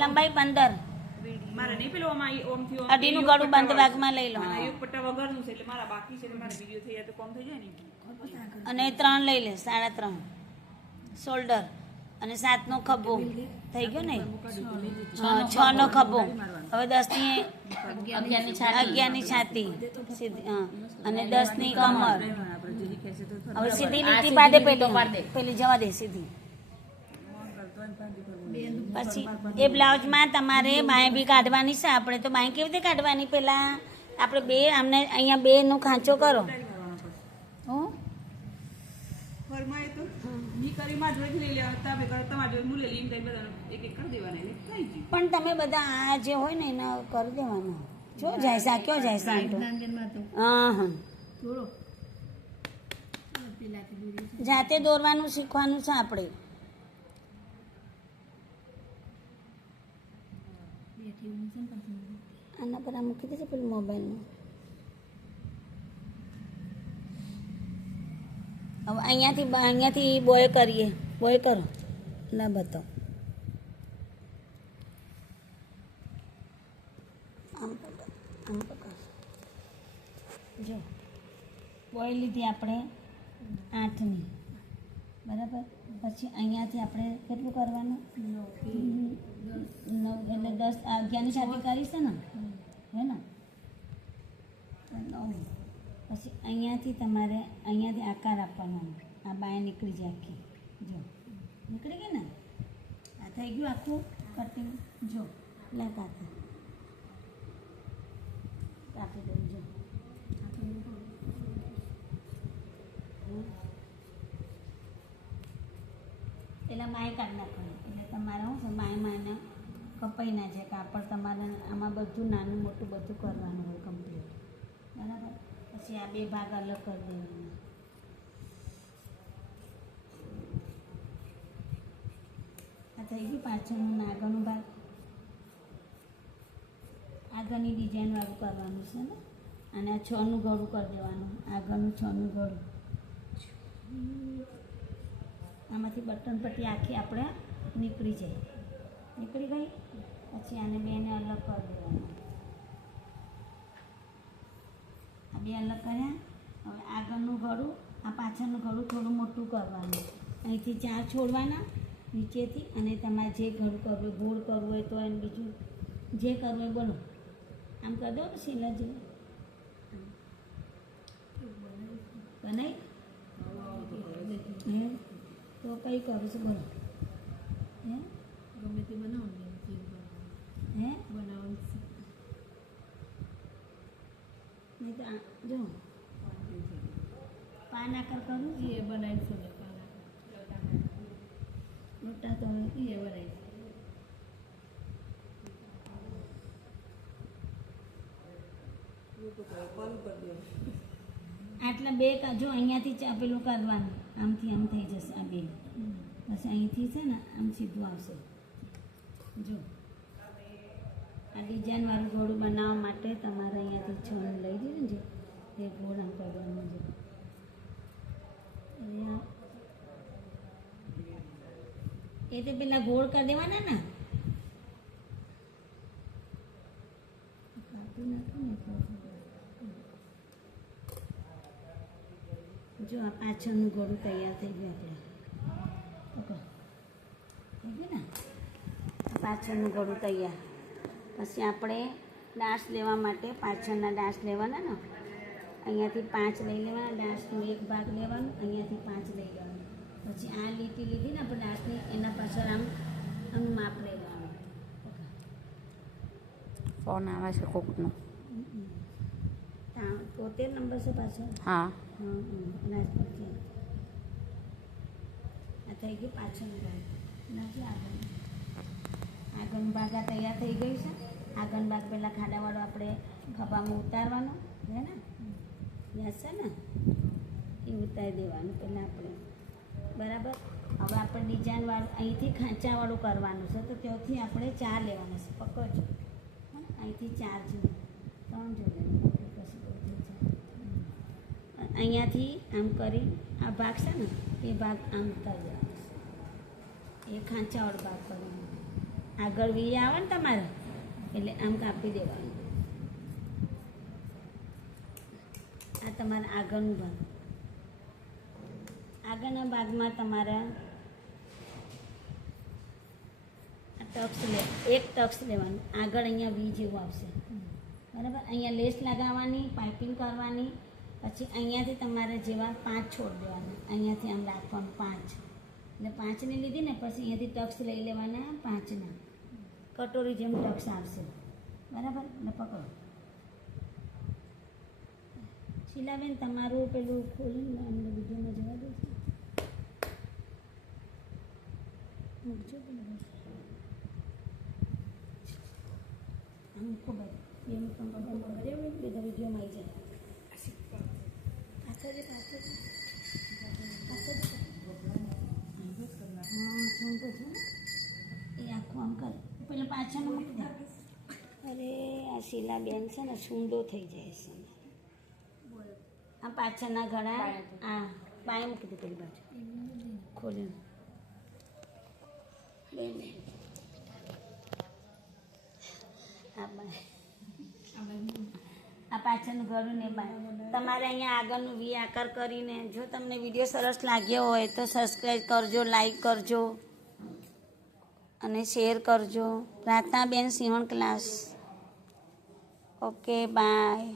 લંબાઈ 15 મારે નહીં પેલો અઢીનું ગળું બંધ ભાગમાં લઈ લો પટ્ટા વગરનું છે એટલે મારા બાકી છે મારા વિડીયો થઈ જાય તો કોમ થઈ જાય ને અને 3 લઈ લે 3.5 શોલ્ડર અને 7 નો ખભો થઈ ગયો ને 6 નો ખભો હવે 10 ની 11 ની છાતી સીધી અને 10 ની કમર હવે સીધી લીટી પાડે પેલી જવા દે સીધી પછી એ બ્લાઉઝમાં તમારે બાય બી કાઢવાની છે આપણે તો બાય કેવી રીતે કાઢવાની પેલા આપણે બે આમને અહીંયા બે નો ખાંચો કરો પણ તમે બધા આ જે હોય ને એને કરી દેવાનું જો જાય કયો જાય હા હા જાતે દોરવાનું શીખવાનું છે આપણે આના પર આ મૂકી દેશે પેલું મોબાઈલનું હવે અહીંયાથી બોય કરીએ બોય કરો ના બતાવો આમ પકડ જો બોય લીધી આપણે 8ની બરાબર પછી અહીંયાથી આપણે કેટલું કરવાનું 9 એટલે 10 11ની છાતી કરીશ ને હે ને 9 પછી અહીંયાથી તમારે અહીંયાથી આકાર આપવાનો આ બાય નીકળી જાય આખી જો નીકળી ગઈ ને આ થઈ ગયું આખું કટિંગ જો લે કાપી દઉં જો એટલે બાય કાઢી નાખવાનું એટલે તમારે શું છે બાયમાં એને કપાઈ ના જાય કાપડ તમારે આમાં બધું નાનું મોટું બધું કરવાનું હોય કમ્પ્લીટ બરાબર પછી આ બે ભાગ અલગ કરી દેવાના આ થઈ ગયું પાછળનું આગળનું ભાગ આગળની ડિઝાઇનવાળું કરવાનું છે ને અને આ 6નું ગળું કરી દેવાનું આગળનું 6નું ગળું આમાંથી બટન પટ્ટી આખી આપણે નીકળી જાય નીકળી ગઈ પછી આને બેને અલગ કરી દેવાનું આ બે અલગ કર્યા હવે આગળનું ગળું આ પાછળનું ગળું થોડું મોટું કરવાનું અહીંથી 4 છોડવાના નીચેથી અને તમારે જે ગળું કરવું હોય ગોળ કરવું હોય તો એને બીજું જે કરવું હોય બોલો આમ કરી દો શીલા જેવું બનાવી હે તો કઈ કરું છું બોલો હે ગમે તે બનાવવાનું હે બનાવવાનું નહીં તો જો પાન આકાર કરું એ બનાવીશું ને પાન મોટા તો એ બનાવીશું આટલા બે જો અહીંયાથી પેલું કરવાનું આમથી આમ થઈ જશે આ બે પછી અહીંથી છે ને આમ સીધું આવશે જો આ ડિઝાઇનવાળું ઘોડું બનાવવા માટે તમારે અહીંયાથી 6 લઈ દીધું ને જે ગોળ આમ કરવાનું છે એ તો પેલા ગોળ કરી દેવાના ને કાપી નાખો ને જો આ પાછળનું ગળું તૈયાર થઈ ગયું આપણે થઈ ગયું ને પાછળનું ગળું તૈયાર પછી આપણે ડાશ લેવા માટે પાછળના ડાશ લેવાના ને અહીંયાથી 5 લઈ લેવાના ડાશનો એક ભાગ લેવાનો અહીંયાથી 5 લઈ લેવાનું પછી આ લીટી લીધી ને આપણે ડાશની એના પાછળ આમ માપ લઈ લેવાનું ફોન આવે છે કોકનો 73 નંબર છે પાછળ હા રાજપુરથી આ થઈ ગયું પાછળનું ભાગ નથી આગળનું ભાગ આ તૈયાર થઈ ગયું છે આગળનું ભાગ પહેલાં ખાડાવાળો આપણે ખભામાં ઉતારવાનો હે ને યાદ છે ને એ ઉતારી દેવાનું પહેલાં આપણે બરાબર હવે આપણે ડિઝાઇનવાળું અહીંથી ખાંચાવાળું કરવાનું છે તો ત્યાંથી આપણે 4 લેવાના છે પકડજો અહીંથી 4 જોઈએ 3 જોઈએ અહીંયાથી આમ કરી આ ભાગ છે ને એ ભાગ આમ ઉતારી દેવાનો એ ખાંચાવાળો ભાગ કરવાનો આગળ વી આવે ને તમારે એટલે આમ કાપી દેવાનું. આ તમારા આગળનું ભાગ. આગળના ભાગમાં તમારે એક ટક્સ લેવાનું. આગળ અહીંયા વી જેવું આવશે બરાબર. અહીંયા લેસ લગાવવાની, પાઇપિંગ કરવાની, પછી અહીંયાથી તમારે જેવા 5 છોડ દેવાના. અહીંયાથી આમ રાખવાનું 5 એટલે 5ને લીધી ને પછી અહીંયાથી ટક્સ લઈ લેવાના 5ના. કટોરી જેમ ટક્સ આવશે બરાબર. એટલે પકડો શીલાબેન, તમારું પેલું ખોલીને અમને વિડીયોમાં જવા દો મૂકજો. આમ ખબર એમ બધા વિડીયોમાં આવી જાય. પાછળ હા શું તો છું એ આખું આમ કરે પેલા પાછળનું મૂકી દે. અરે આ શીલાબેન છે ને સૂંદો થઈ જાય છે. આ પાછળના ઘણા આ પાય મૂકી દે પેલી બાજુ ખોલીને. આ પાછળનું ઘરું ને તમારે અહીંયા આગળનું વી આકાર કરીને જો તમને વિડીયો સરસ લાગ્યો હોય તો સબસ્ક્રાઈબ કરજો, લાઈક કરજો અને શેર કરજો. પ્રાર્થનાબેન સીવણ ક્લાસ. Okay bye.